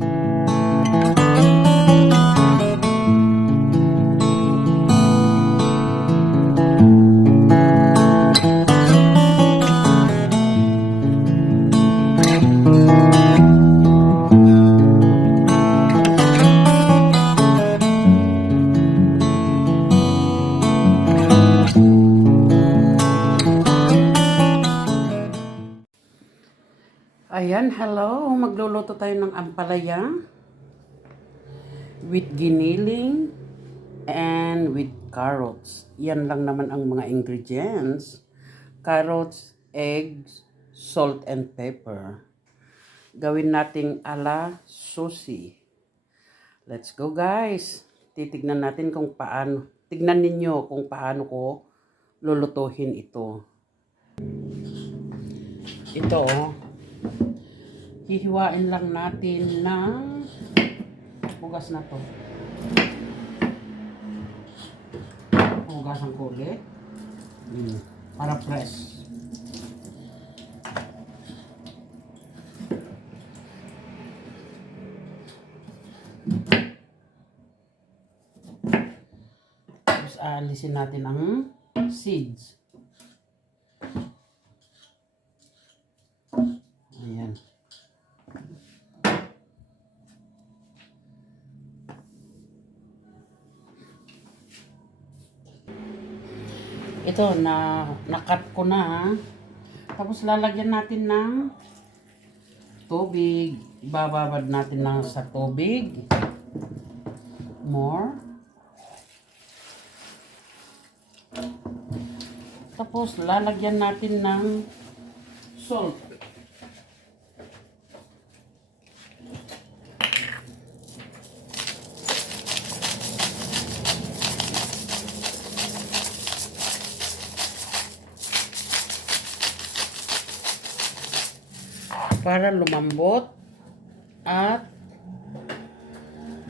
you Ayan, hello. Magluluto tayo ng ampalaya with giniling and with carrots. Yan lang naman ang mga ingredients. Carrots, eggs, salt and pepper. Gawin nating ala sushi. Let's go guys. Titignan natin kung paano, tignan ninyo kung paano ko lulutuhin ito. Ito, oh. Hihiwain lang natin ng bugas na to. Bugas ang kulit. Mm, para fresh. Tapos aalisin natin ang seeds. Ayan. Ito, na nakat ko na. Tapos lalagyan natin ng tubig. Ibababad natin lang sa tubig. More. Tapos lalagyan natin ng salt. Para lumambot at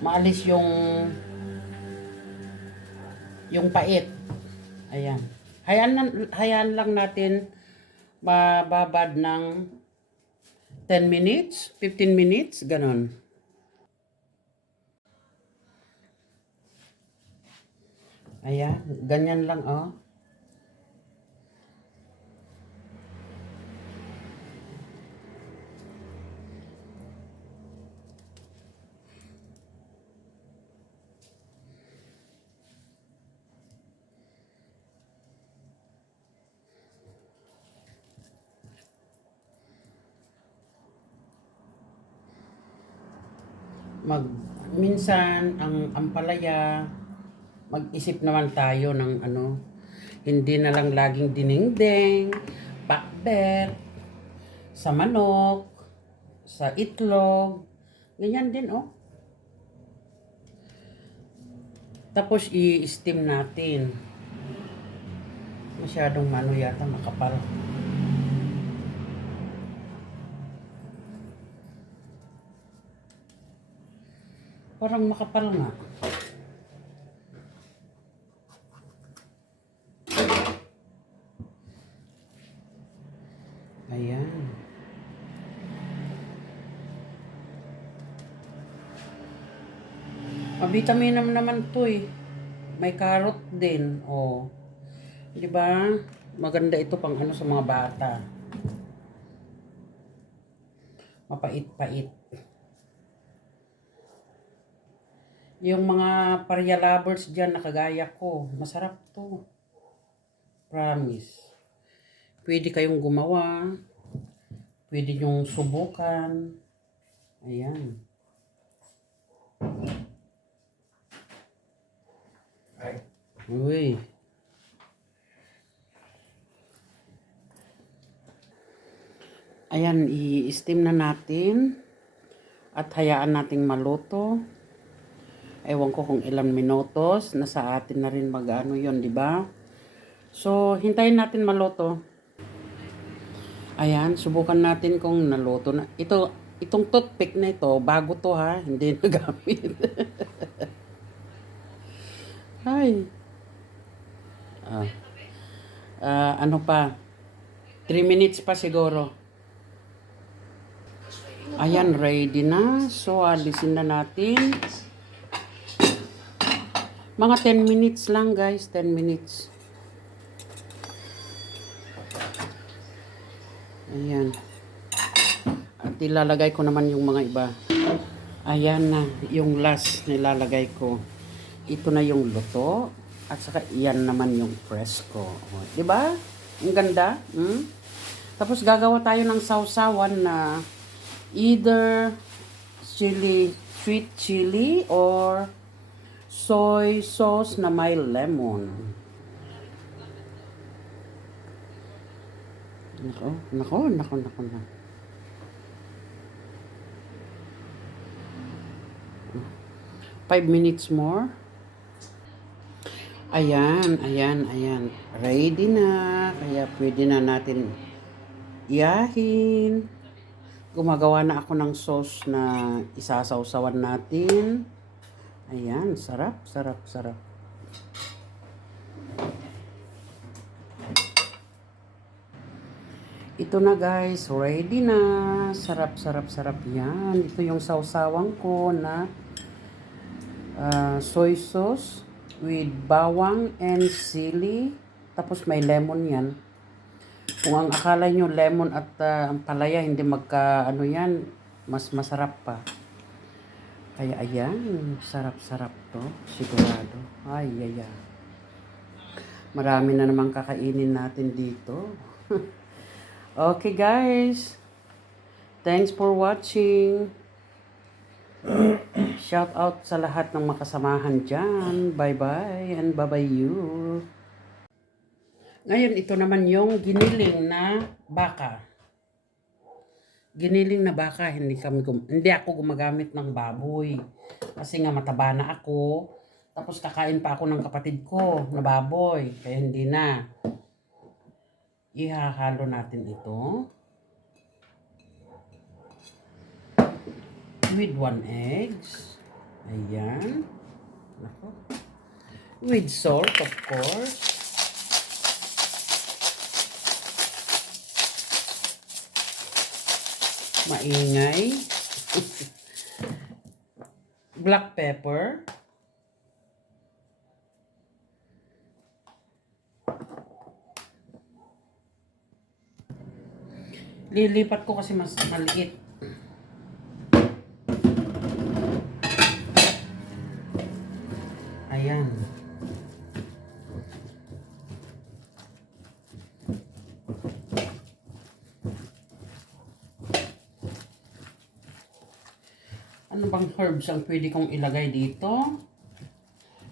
maalis yung yung pait. Ayan. Hayaan, hayaan lang natin mababad ng 10 minutes, 15 minutes, ganon. Ayan, ganyan lang oh. Mag minsan ang ampalaya mag-isip naman tayo ng ano hindi na lang laging dinengdeng pakbet sa manok sa itlog ganyan din oh. Tapos i-steam natin. Masyadong ano yata makapal Parang makapal nga. Ayan. Mabitaminam naman to eh. May carrot din. Oh. Di ba? Maganda ito pang ano sa mga bata. Mapait-pait. Yung mga parya lovers dyan na kagaya ko, masarap to. Promise. Pwede kayong gumawa. Pwede nyong subukan. Ayan. Uy. Ayan, i-steam na natin. At hayaan nating maluto. Ewan ko kung ilang minutos. Nasa atin na rin mag-ano yun, di ba? So, hintayin natin maluto. Ayan, subukan natin kung naluto na. Ito, itong toothpick na ito, bago to ha, hindi nagamit. Ay. Ah. Ah, ano pa? 3 minutes pa siguro. Ayan, ready na. So, alisin na natin. Mga 10 minutes lang, guys. 10 minutes. Ayan. At ilalagay ko naman yung mga iba. Ayan na, yung last nilalagay ko. Ito na yung luto. At saka iyan naman yung fresco. O, Diba? Ang ganda. Hmm? Tapos gagawa tayo ng sausawan na either chili, sweet chili or soy sauce na may lemon. Nako, nako, nako, nako, nako. Five minutes more. Ayan, ayan, ayan. Ready na. Kaya pwede na natin iyahin. Gumagawa na ako ng sauce na isasawsawan natin. Ayan, sarap, sarap, sarap. Ito na guys, ready na. Sarap, sarap, sarap yan. Ito yung sawsawang ko na ah, soy sauce with bawang and sili. Tapos may lemon yan. Kung ang akala nyo lemon at ah, ang palaya hindi magka ano yan, mas masarap pa. Kaya ayan, sarap-sarap to. Sigurado. Ay, ay, ay. Marami na namang kakainin natin dito. okay guys. Thanks for watching. Shout out sa lahat ng makasamahan dyan. Bye-bye and bye-bye you. Ngayon, ito naman yung giniling na baka. Giniling na baka, hindi, kami gum- hindi ako gumagamit ng baboy. Kasi nga mataba na ako. Tapos kakain pa ako ng kapatid ko na baboy. Kaya hindi na. Ihahalo natin ito. With one eggs. Ayan. With salt, of course. Maingay. Black pepper. Lilipat ko kasi mas maliit. Ano bang herbs ang pwede kong ilagay dito?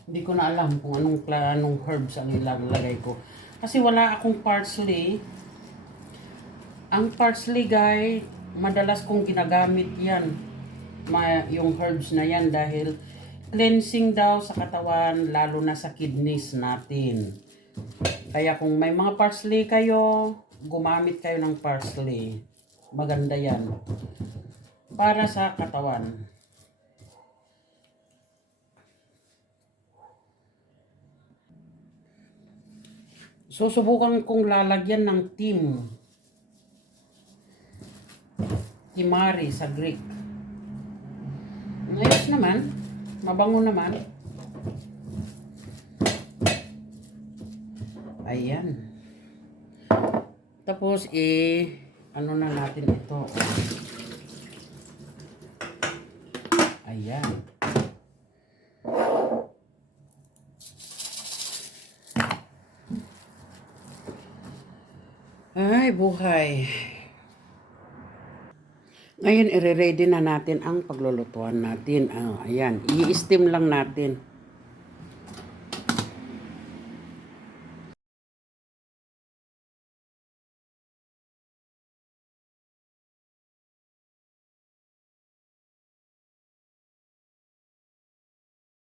Hindi ko na alam kung anong, anong herbs ang ilalagay ko. Kasi wala akong parsley. Ang parsley guy, madalas kong ginagamit yan. Ma, yung herbs na yan dahil cleansing daw sa katawan, lalo na sa kidneys natin. Kaya kung may mga parsley kayo, gumamit kayo ng parsley. Maganda yan. Para sa katawan. Susubukan kong lalagyan ng tim. Timari sa Greek. Ayos naman. Mabango naman. Ayan. Tapos, eh, ano na natin ito. Ayan. Ay, buhay. Ngayon, i-ready na natin ang paglulutuan natin. Ah, ayan, i-steam lang natin.